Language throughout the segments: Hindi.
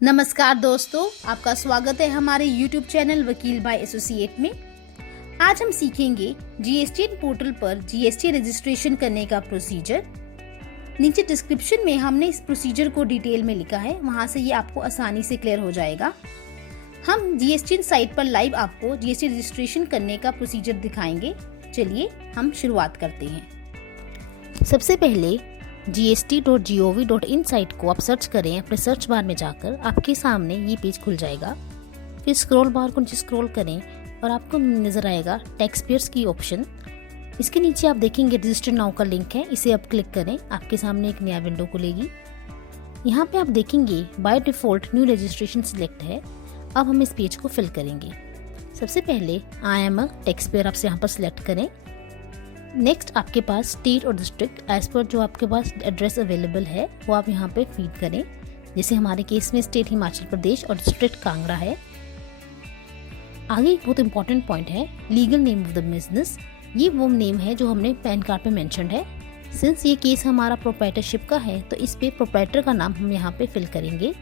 नमस्कार दोस्तों, आपका स्वागत है हमारे YouTube चैनल वकील बाय एसोसिएट में। आज हम सीखेंगे जीएसटी पोर्टल पर जीएसटी रजिस्ट्रेशन करने का प्रोसीजर। नीचे डिस्क्रिप्शन में हमने इस प्रोसीजर को डिटेल में लिखा है, वहां से ये आपको आसानी से क्लियर हो जाएगा। हम जीएसटी साइट पर लाइव आपको जीएसटी रजिस्ट्रेशन करने का प्रोसीजर दिखाएंगे। चलिए हम शुरुआत करते हैं। सबसे पहले gst.gov.in साइट को आप सर्च करें। अपने सर्च बार में जाकर आपके सामने ये पेज खुल जाएगा। फिर स्क्रॉल बार को नीचे स्क्रॉल करें और आपको नजर आएगा टैक्स पेयर्स की ऑप्शन। इसके नीचे आप देखेंगे रजिस्टर नाउ का लिंक है, इसे आप क्लिक करें। आपके सामने एक नया विंडो खुलेगी। यहाँ पे आप देखेंगे by default new registration select है। अब हम इस पेज को फिल करेंगे। सबसे पहले I am a tax payer आप यहाँ पर सिलेक्ट करें। नेक्स्ट आपके पास स्टेट और डिस्ट्रिक्ट एज पर जो आपके पास एड्रेस अवेलेबल है वो आप यहाँ पे फीड करें। जैसे हमारे केस में स्टेट हिमाचल प्रदेश और डिस्ट्रिक्ट कांगड़ा है। आगे एक बहुत इंपॉर्टेंट पॉइंट है legal name of the business. ये वो नेम है जो हमने पैन कार्ड पे मेंशन्ड है। सिंस ये केस हमारा प्रोप्राइटरशिप का है तो इस पे प्रोप्राइटर का नाम हम यहाँ पे फिल करेंगे।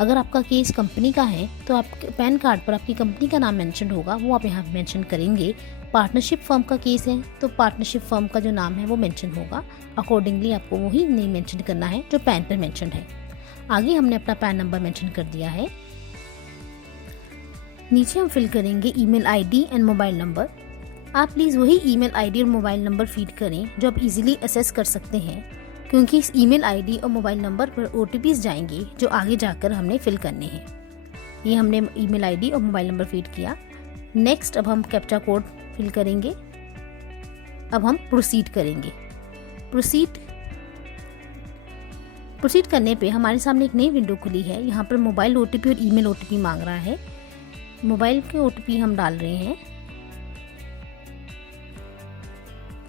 अगर आपका केस कंपनी का है तो आपके पैन कार्ड पर आपकी कंपनी का नाम मेंशन होगा, वो आप यहाँ मेंशन करेंगे। पार्टनरशिप फर्म का केस है तो पार्टनरशिप फर्म का जो नाम है वो मेंशन होगा। अकॉर्डिंगली आपको वही नेम मेंशन करना है जो पैन पर मेंशन है। आगे हमने अपना पैन नंबर मेंशन कर दिया है। नीचे हम फिल करेंगे email ID and mobile number. आप प्लीज़ वही ईमेल आईडी और मोबाइल नंबर फीड करें जो आप इजीली असेस कर सकते हैं, क्योंकि इस ईमेल आईडी और मोबाइल नंबर पर ओटीपीज जाएंगे जो आगे जाकर हमने फिल करने हैं। ये हमने ईमेल आईडी और मोबाइल नंबर फीड किया। नेक्स्ट अब हम कैप्चा कोड फिल करेंगे। अब हम प्रोसीड करेंगे। प्रोसीड करने पे हमारे सामने एक नई विंडो खुली है। यहाँ पर मोबाइल ओटीपी और ईमेल ओटीपी मांग रहा है। मोबाइल के ओटीपी हम डाल रहे हैं।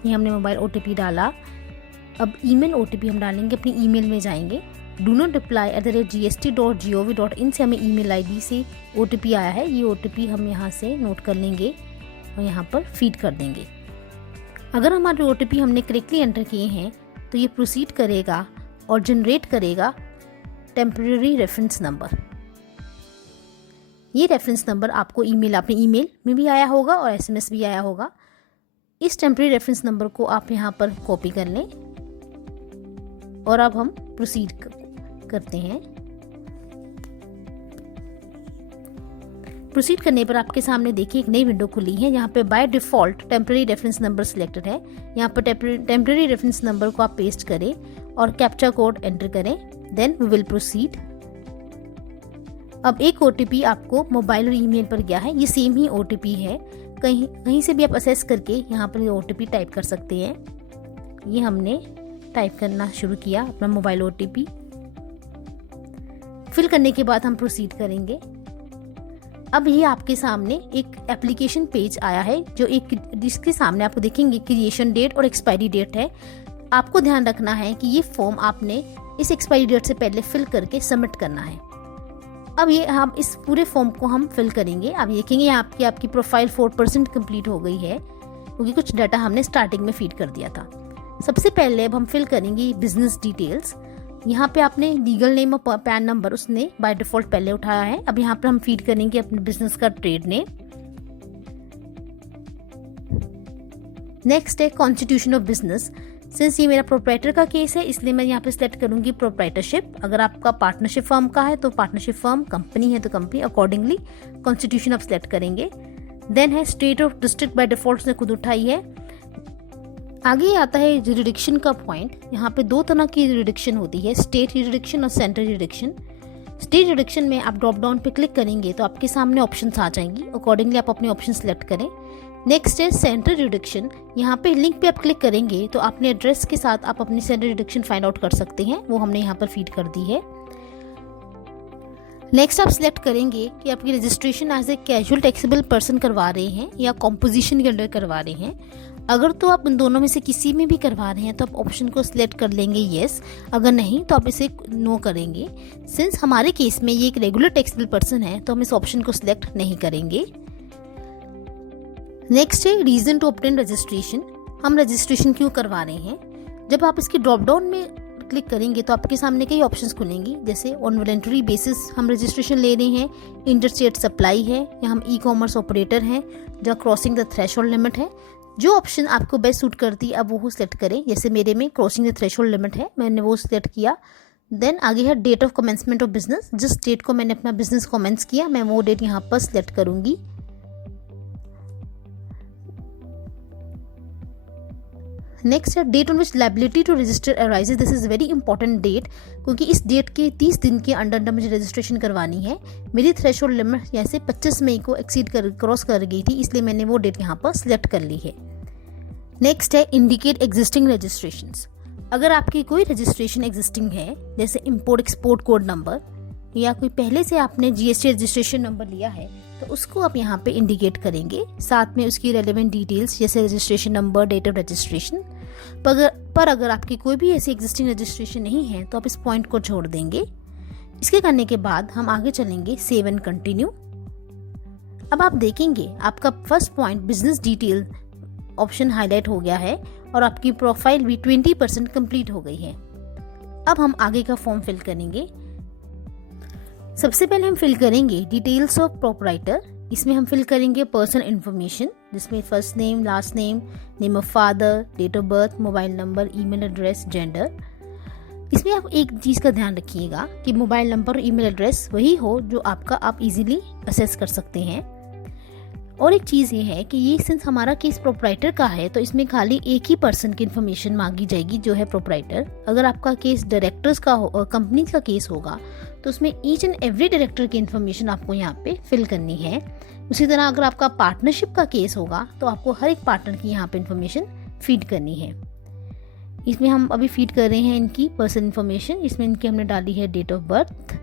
ये हमने मोबाइल ओटीपी डाला। अब ईमेल ओटीपी हम डालेंगे। अपनी ईमेल में जाएंगे। डू नॉट रिप्लाई @gst.gov.in से हमें ईमेल आईडी से ओटीपी आया है। ये ओटीपी हम यहाँ से नोट कर लेंगे और यहाँ पर फीड कर देंगे। अगर हमारे ओटीपी हमने करेक्टली एंटर किए हैं तो ये प्रोसीड करेगा और जनरेट करेगा टेम्परेरी रेफरेंस नंबर। ये रेफरेंस नंबर आपको अपने ईमेल में भी आया होगा और SMS भी आया होगा। इस टेम्परेरी रेफरेंस नंबर को आप यहाँ पर कॉपी कर लें और अब हम प्रोसीड करते हैं। प्रोसीड करने पर आपके सामने देखिए एक नई विंडो खुली है। यहाँ पे by default temporary reference number selected है। यहाँ पर टेम्परेरी रेफरेंस नंबर को आप पेस्ट करें और कैप्चा कोड एंटर करें। Then we will proceed. अब एक ओटीपी आपको मोबाइल और ईमेल पर गया है। ये सेम ही ओटीपी है। कहीं से भी आप असेस करके यहाँ पर ओटीपी टाइप कर सकते हैं। ये हमने टाइप करना शुरू किया अपना मोबाइल ओटीपी। फिल करने के बाद हम प्रोसीड करेंगे। अब ये आपके सामने एक एप्लीकेशन पेज आया है जिसके सामने आपको देखेंगे क्रिएशन डेट और एक्सपायरी डेट है। आपको ध्यान रखना है कि ये फॉर्म आपने इस एक्सपायरी डेट से पहले फिल करके सबमिट करना है। अब ये हम इस पूरे फॉर्म को हम फिल करेंगे। आप देखेंगे आपकी प्रोफाइल 4% कंप्लीट हो गई है, क्योंकि कुछ डाटा हमने स्टार्टिंग में फीड कर दिया था। सबसे पहले अब हम फिल करेंगे बिजनेस डिटेल्स। यहाँ पे आपने लीगल नेम और पैन नंबर उसने बाय डिफॉल्ट पहले उठाया है। अब यहाँ पर हम फीड करेंगे अपने बिजनेस का ट्रेड नेम। नेक्स्ट है कॉन्स्टिट्यूशन ऑफ बिजनेस। सिंस ये मेरा प्रोप्राइटर का केस है इसलिए मैं यहाँ पे सिलेक्ट करूंगी प्रोप्राइटरशिप। अगर आपका पार्टनरशिप फर्म का है तो पार्टनरशिप फर्म, कंपनी है तो कंपनी, अकॉर्डिंगली कॉन्स्टिट्यूशन आप सिलेक्ट करेंगे। देन है स्टेट और डिस्ट्रिक्ट, बाय डिफॉल्ट उसने खुद उठाई है। आगे आता है जुरिडिक्शन का पॉइंट। यहाँ पे दो तरह की जुरिडिक्शन होती है, स्टेट जुरिडिक्शन और सेंट्रल जुरिडिक्शन। स्टेट जुरिडिक्शन में आप ड्रॉप डाउन पे क्लिक करेंगे तो आपके सामने ऑप्शंस आ जाएंगी। अकॉर्डिंगली आप अपने ऑप्शन सेलेक्ट करें। नेक्स्ट है सेंट्रल जुरिडिक्शन। यहाँ पे लिंक पे आप क्लिक करेंगे तो अपने एड्रेस के साथ आप अपनी सेंट्रल जुरिडिक्शन फाइंड आउट कर सकते हैं। वो हमने यहाँ पर फीड कर दी है। नेक्स्ट आप सिलेक्ट करेंगे कि आपकी registration as a casual taxable person करवा रहे हैं या कॉम्पोजिशन के अंडर करवा रहे हैं। अगर तो आप इन दोनों में से किसी में भी करवा रहे हैं तो आप ऑप्शन को सिलेक्ट कर लेंगे येस। अगर नहीं तो आप इसे नो करेंगे। सिंस हमारे केस में ये एक रेगुलर टैक्सेबल पर्सन है तो हम इस ऑप्शन को सिलेक्ट नहीं करेंगे। नेक्स्ट है रीजन टू ऑब्टेन रजिस्ट्रेशन। हम रजिस्ट्रेशन क्यों करवा रहे हैं। जब आप इसकी ड्रॉप डाउन में क्लिक करेंगे तो आपके सामने कई ऑप्शंस खुलेंगी, जैसे ऑन वॉलंटरी बेसिस हम रजिस्ट्रेशन ले रहे हैं, इंटरस्टेट सप्लाई है, या हम ई कॉमर्स ऑपरेटर हैं, जहाँ क्रॉसिंग द थ्रेशोल्ड लिमिट है। जो ऑप्शन आपको बेस्ट सूट करती है अब वो सिलेक्ट करें। जैसे मेरे में क्रॉसिंग द थ्रेशोल्ड लिमिट है, मैंने वो सिलेक्ट किया। देन आगे है date of commencement of business, जिस डेट को मैंने अपना बिजनेस कमेंस किया मैं वो डेट यहाँ पर सिलेक्ट करूँगी। नेक्स्ट है date on which liability to register arises. This is very important date, क्योंकि इस डेट के 30 दिन के अंडर मुझे रजिस्ट्रेशन करवानी है। मेरी थ्रेशोल्ड लिमिट जैसे 25 मई को क्रॉस कर गई थी, इसलिए मैंने वो डेट यहाँ पर सिलेक्ट कर ली है। नेक्स्ट है इंडिकेट एग्जिस्टिंग रजिस्ट्रेशंस। अगर आपकी कोई रजिस्ट्रेशन एग्जिस्टिंग है, जैसे इंपोर्ट एक्सपोर्ट कोड नंबर, या कोई पहले से आपने जीएसटी रजिस्ट्रेशन नंबर लिया है, तो उसको आप यहाँ पे इंडिकेट करेंगे, साथ में उसकी रेलेवेंट डिटेल्स जैसे registration number, date of registration. पर अगर आपकी कोई भी ऐसी एग्जिस्टिंग रजिस्ट्रेशन नहीं है तो आप इस पॉइंट को छोड़ देंगे। इसके करने के बाद हम आगे चलेंगे सेव एंड कंटिन्यू। अब आप देखेंगे आपका first point business detail option highlight हो गया है और आपकी प्रोफाइल भी 20% कंप्लीट हो गई है। अब हम आगे का फॉर्म फिल करेंगे। सबसे पहले हम फिल करेंगे डिटेल्स ऑफ प्रोपराइटर। इसमें हम फिल करेंगे पर्सनल इन्फॉर्मेशन, जिसमें first name, last name, name of father, date of birth, mobile number, email address, gender. इसमें आप एक चीज़ का ध्यान रखिएगा कि मोबाइल नंबर और ईमेल एड्रेस वही हो जो आपका आप इजीली असेस कर सकते हैं। और एक चीज़ ये है कि ये सिंस हमारा केस प्रोपराइटर का है तो इसमें खाली एक ही पर्सन की इन्फॉर्मेशन मांगी जाएगी जो है प्रोपराइटर। अगर आपका केस डायरेक्टर्स का हो, कंपनी का केस होगा, तो उसमें ईच एंड एवरी डायरेक्टर की इन्फॉर्मेशन आपको यहाँ पे फिल करनी है। उसी तरह अगर आपका पार्टनरशिप का केस होगा तो आपको हर एक पार्टनर की यहाँ पे इन्फॉर्मेशन फीड करनी है। इसमें हम अभी फीड कर रहे हैं इनकी पर्सनल इन्फॉर्मेशन। इसमें इनकी हमने डाली है डेट ऑफ बर्थ,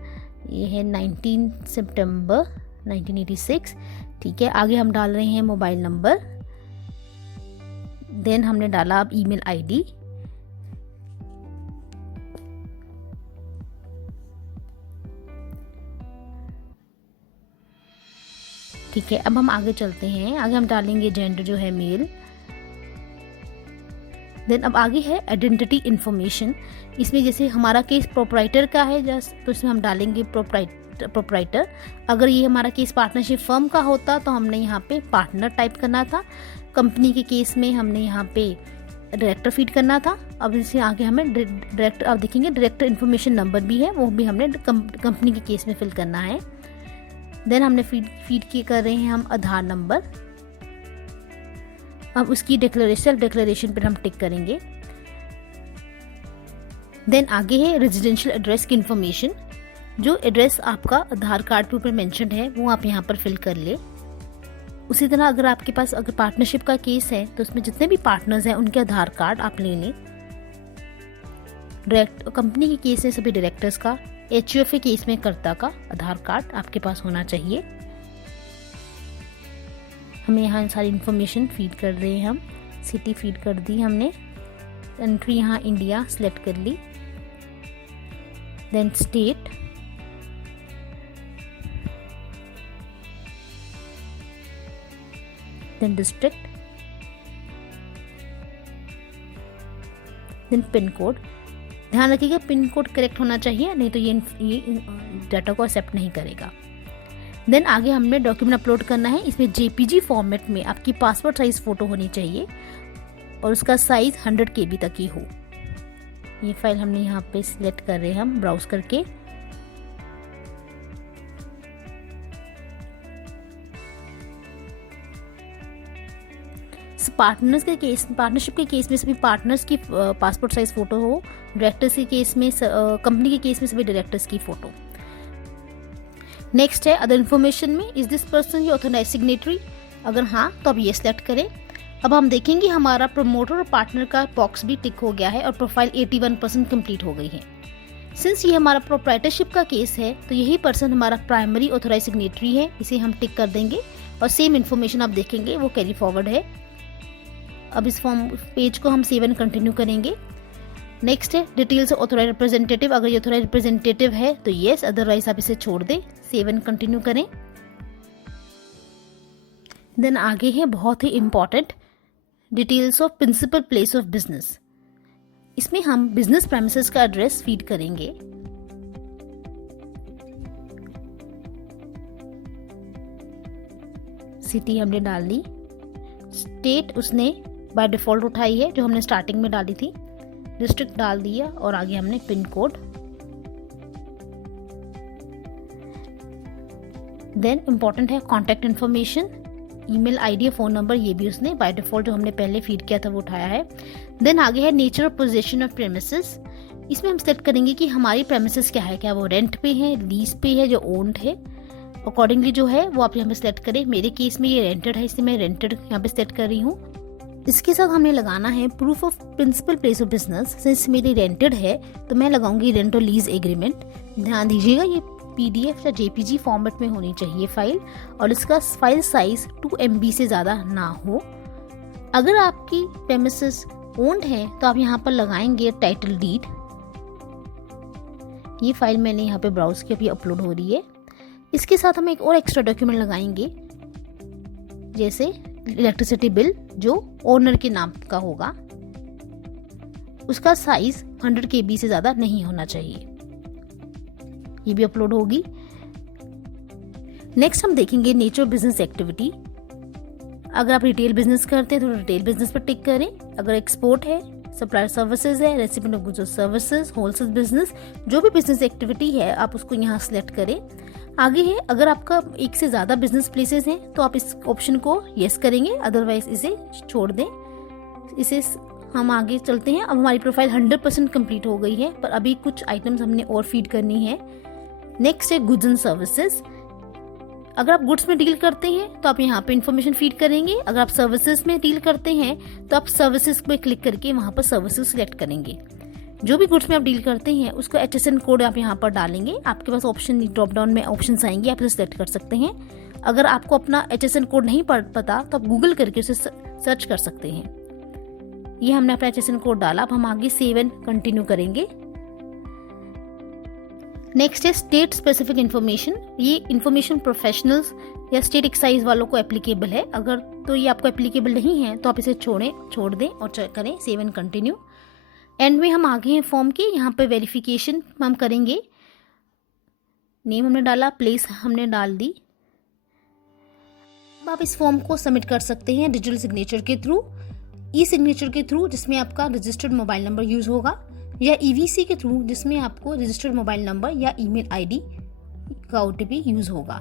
ये है 19 सितंबर 1986। ठीक है, आगे हम डाल रहे हैं मोबाइल नंबर, देन हमने डाला अब ईमेल आईडी। ठीक है, अब हम आगे चलते हैं। आगे हम डालेंगे जेंडर जो है मेल। देन अब आगे है आइडेंटिटी इंफॉर्मेशन। इसमें जैसे हमारा केस प्रोपराइटर का है जस्ट, तो इसमें हम डालेंगे प्रोपराइटर। अगर ये हमारा केस पार्टनरशिप फर्म का होता तो हमने यहाँ पे पार्टनर टाइप करना था। कंपनी के केस में हमने यहाँ पे डायरेक्टर फीड करना था। अब इससे आगे हमें डायरेक्टर, आप देखेंगे डायरेक्टर इन्फॉर्मेशन नंबर भी है, वो भी हमने कंपनी के केस में फिल करना है। देन हमने फीड कर रहे हैं हम आधार नंबर। अब उसकी सेल्फ डिक्लेरेशन पर हम टिक करेंगे। देन आगे है रेजिडेंशियल एड्रेस की इन्फॉर्मेशन। जो एड्रेस आपका आधार कार्ड के ऊपर मेंशन्ड है वो आप यहाँ पर फिल कर ले। उसी तरह अगर आपके पास अगर पार्टनरशिप का केस है तो उसमें जितने भी पार्टनर्स हैं उनके आधार कार्ड आप ले लें। कंपनी के केस है सभी डायरेक्टर्स का, HUF केस में कर्ता का आधार कार्ड आपके पास होना चाहिए। हमें यहाँ सारी इन्फॉर्मेशन फीड कर रहे हैं हम। सिटी फीड कर दी हमने, कंट्री यहाँ इंडिया सिलेक्ट कर ली, then state, then district, then pin code. ध्यान रखिएगा पिन कोड करेक्ट होना चाहिए, नहीं तो ये डाटा को एक्सेप्ट नहीं करेगा। देन आगे हमने डॉक्यूमेंट अपलोड करना है। इसमें JPG फॉर्मेट में आपकी पासपोर्ट साइज फ़ोटो होनी चाहिए और उसका साइज़ 100 KB तक ही हो। ये फाइल हमने यहाँ पे सिलेक्ट कर रहे हैं हम ब्राउज करके। पार्टनरशिप के केस में सभी पार्टनर्स की पासपोर्ट साइज फ़ोटो हो, डायरेक्टर्स के केस में कंपनी के केस में सभी डायरेक्टर्स की फ़ोटो। नेक्स्ट है अदर इन्फॉर्मेशन में, is this person your authorised signatory? अगर हाँ तो अब ये सिलेक्ट करें। अब हम देखेंगे हमारा प्रमोटर और पार्टनर का बॉक्स भी टिक हो गया है और प्रोफाइल 81% कंप्लीट हो गई है। सिंस ये हमारा प्रोप्राइटरशिप का केस है तो यही पर्सन हमारा प्राइमरी ऑथराइज्ड सिग्नेटरी है, इसे हम टिक कर देंगे और सेम इन्फॉर्मेशन आप देखेंगे वो कैरी फॉरवर्ड है। अब इस फॉर्म पेज को हम सेव एंड कंटिन्यू करेंगे। नेक्स्ट है डिटेल्स ऑथराइज्ड रिप्रेजेंटेटिव। अगर ये ऑथराइज्ड रिप्रेजेंटेटिव है तो येस, अदरवाइज आप इसे छोड़ दें। सेव एंड कंटिन्यू करें। देन आगे है बहुत ही important details of principal place of business. इसमें हम बिजनेस प्रेमिसेस का एड्रेस फीड करेंगे। सिटी हमने डाल दी, स्टेट उसने बाय डिफॉल्ट उठाई है जो हमने स्टार्टिंग में डाली थी, डिस्ट्रिक्ट डाल दिया और आगे हमने पिन कोड। देन इम्पॉर्टेंट है कॉन्टैक्ट इन्फॉर्मेशन, ईमेल आईडी या फ़ोन नंबर, ये भी उसने बाय डिफ़ॉल्ट जो हमने पहले फीड किया था वो उठाया है। देन आगे है nature of position of premises. इसमें हम सेलेक्ट करेंगे कि हमारी प्रेमिसेस क्या है, क्या वो रेंट पे है, लीज पे है, जो ओन्ड है। अकॉर्डिंगली जो है वो आप यहाँ पे सेलेक्ट करें। मेरे केस में ये रेंटेड है इसलिए मैं रेंटेड यहाँ पे सेलेक्ट कर रही हूँ। इसके साथ हमें लगाना है proof of principal place of business. Since मेरी रेंटेड है तो मैं लगाऊंगी रेंट और लीज एग्रीमेंट। ध्यान दीजिएगा ये PDF या JPG फॉर्मेट में होनी चाहिए फाइल, और इसका फाइल साइज 2 MB से ज़्यादा ना हो। अगर आपकी प्रेमिसेस ओन्ड है तो आप यहाँ पर लगाएंगे टाइटल डीड। ये फाइल मैंने यहाँ पे ब्राउज की, अभी अपलोड हो रही है। इसके साथ हम एक और एक्स्ट्रा डॉक्यूमेंट लगाएंगे, जैसे इलेक्ट्रिसिटी बिल जो ओनर के नाम का होगा, उसका साइज 100 KB से ज़्यादा नहीं होना चाहिए। ये भी अपलोड होगी। नेक्स्ट हम देखेंगे नेचर बिजनेस एक्टिविटी। अगर आप रिटेल बिजनेस करते हैं तो रिटेल बिजनेस पर टिक करें। अगर एक्सपोर्ट है, सप्लायर सर्विसेज है, रेसिपिएंट ऑफ गुड्स और सर्विसेज, होलसेल बिजनेस, जो भी बिजनेस एक्टिविटी है आप उसको यहाँ सेलेक्ट करें। आगे है अगर आपका एक से ज़्यादा बिजनेस प्लेसेस हैं तो आप इस ऑप्शन को यस करेंगे, अदरवाइज इसे छोड़ दें। इसे हम आगे चलते हैं। अब हमारी प्रोफाइल 100% कंप्लीट हो गई है, पर अभी कुछ आइटम्स हमने और फीड करनी है। नेक्स्ट है गुड्स एंड सर्विसेज। अगर आप गुड्स में डील करते हैं तो आप यहाँ पे इंफॉर्मेशन फीड करेंगे। अगर आप सर्विसेज में डील करते हैं तो आप सर्विसेज पे क्लिक करके वहाँ पर सर्विसेज सिलेक्ट करेंगे। जो भी गुड्स में आप डील करते हैं उसका HSN कोड आप यहाँ पर डालेंगे। आपके पास ऑप्शन ड्रॉप डाउन में ऑप्शंस आएंगे, आप इसे सिलेक्ट कर सकते हैं। अगर आपको अपना HSN कोड नहीं पता तो आप गूगल करके उसे सर्च कर सकते हैं। ये हमने अपना HSN कोड डाला। अब हम आगे सेव एंड कंटिन्यू करेंगे। नेक्स्ट है स्टेट स्पेसिफिक इन्फॉर्मेशन। ये इन्फॉर्मेशन प्रोफेशनल्स या स्टेट एक्साइज वालों को एप्लीकेबल है। अगर तो ये आपको एप्लीकेबल नहीं है तो आप इसे छोड़ दें और करें सेव एंड कंटिन्यू। एंड में हम आगे हैं फॉर्म के, यहाँ पे वेरिफिकेशन हम करेंगे। नेम हमने डाला, प्लेस हमने डाल दी। अब आप इस फॉर्म को सबमिट कर सकते हैं डिजिटल सिग्नेचर के थ्रू, ई सिग्नेचर के थ्रू जिसमें आपका रजिस्टर्ड मोबाइल नंबर यूज होगा, या EVC के थ्रू जिसमें आपको रजिस्टर्ड मोबाइल नंबर या ईमेल आईडी का OTP यूज होगा।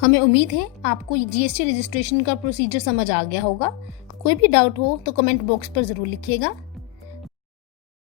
हमें उम्मीद है आपको GST रजिस्ट्रेशन का प्रोसीजर समझ आ गया होगा। कोई भी डाउट हो तो कमेंट बॉक्स पर जरूर लिखिएगा।